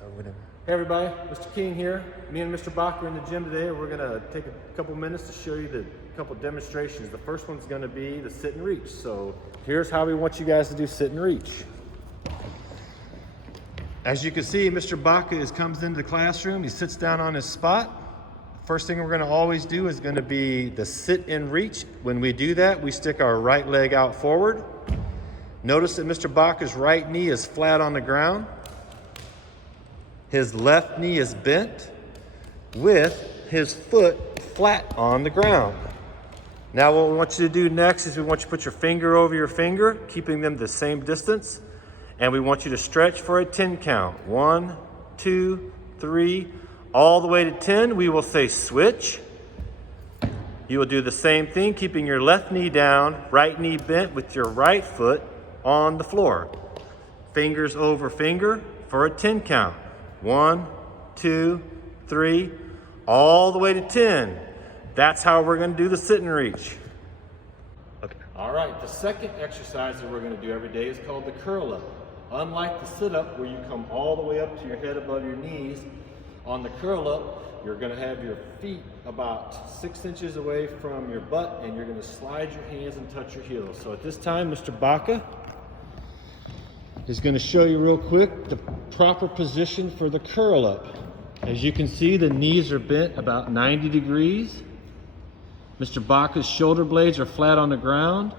Hey everybody, Mr. King here. Me and Mr. Bach are in the gym today. We're gonna take a couple minutes to show you the couple demonstrations. The first one's gonna be the sit and reach. So here's how we want you guys to do sit and reach. As you can see, Mr. Bach comes into the classroom. He sits down on his spot. First thing we're gonna always do is gonna be the sit and reach. When we do that, we stick our right leg out forward. Notice that Mr. Bach's right knee is flat on the ground. His left knee is bent with his foot flat on the ground. Now what we want you to do next is we want you to put your finger over your finger, keeping them the same distance. And we want you to stretch for a 10 count. 1, 2, 3, all the way to 10. We will say switch. You will do the same thing, keeping your left knee down, right knee bent with your right foot on the floor. Fingers over finger for a 10 count. 1, 2, 3, all the way to 10. That's how we're going to do the sit and reach. Okay. All right, the second exercise that we're going to do every day is called the curl up. Unlike the sit up where you come all the way up to your head above your knees, on the curl up, you're going to have your feet about 6 inches away from your butt and you're going to slide your hands and touch your heels. So at this time, Mr. Baca is going to show you real quick the proper position for the curl up. As you can see, the knees are bent about 90 degrees. Mr. Baca's shoulder blades are flat on the ground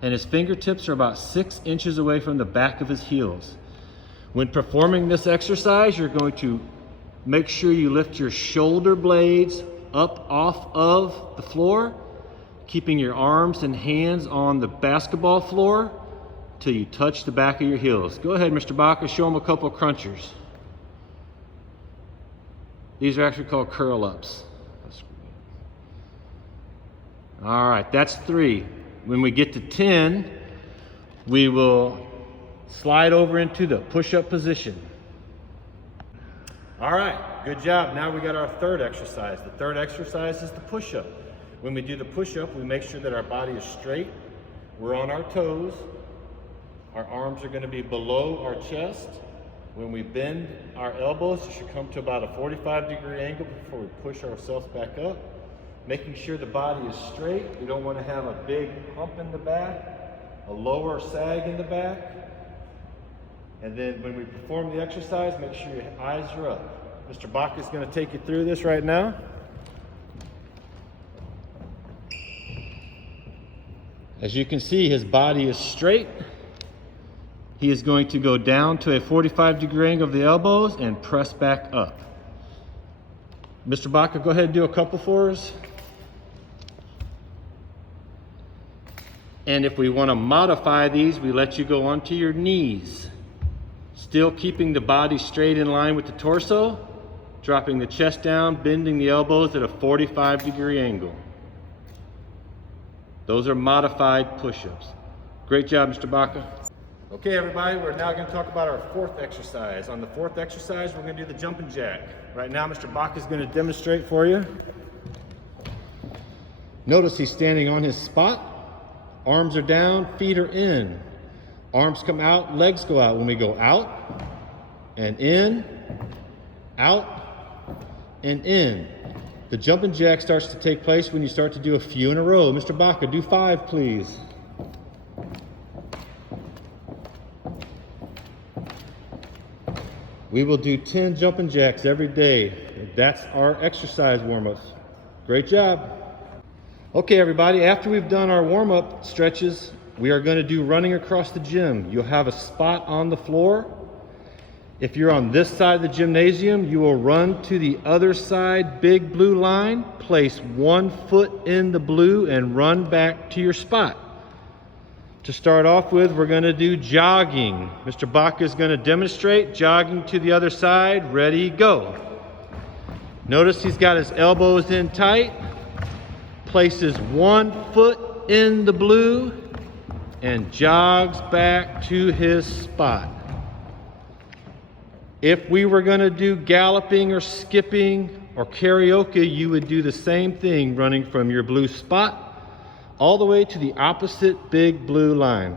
and his fingertips are about 6 inches away from the back of his heels. When performing this exercise, you're going to make sure you lift your shoulder blades up off of the floor, keeping your arms and hands on the basketball floor till you touch the back of your heels. Go ahead, Mr. Baca, show them a couple crunchers. These are actually called curl ups. All right, that's 3. When we get to 10, we will slide over into the push-up position. All right, good job. Now we got our third exercise. The third exercise is the push-up. When we do the push-up, we make sure that our body is straight. We're on our toes. Our arms are going to be below our chest. When we bend our elbows, it should come to about a 45-degree angle before we push ourselves back up. Making sure the body is straight. We don't want to have a big hump in the back, a lower sag in the back. And then when we perform the exercise, make sure your eyes are up. Mr. Bach is going to take you through this right now. As you can see, his body is straight. He is going to go down to a 45-degree angle of the elbows and press back up. Mr. Baca, go ahead and do a couple for us. And if we want to modify these, we let you go onto your knees. Still keeping the body straight in line with the torso, dropping the chest down, bending the elbows at a 45-degree angle. Those are modified push-ups. Great job, Mr. Baca. Okay, everybody, we're now going to talk about our fourth exercise. On the fourth exercise, we're going to do the jumping jack. Right now, Mr. Bach is going to demonstrate for you. Notice he's standing on his spot. Arms are down, feet are in. Arms come out, legs go out. When we go out and in, out and in. The jumping jack starts to take place when you start to do a few in a row. Mr. Baca, do 5, please. We will do 10 jumping jacks every day. That's our exercise warm-ups. Great job. Okay, everybody, after we've done our warm-up stretches, we are going to do running across the gym. You'll have a spot on the floor. If you're on this side of the gymnasium, you will run to the other side, big blue line, place 1 foot in the blue and run back to your spot. To start off with, we're going to do jogging. Mr. Bach is going to demonstrate jogging to the other side. Ready, go. Notice he's got his elbows in tight, places 1 foot in the blue, and jogs back to his spot. If we were going to do galloping or skipping or karaoke, you would do the same thing, running from your blue spot all the way to the opposite big blue line.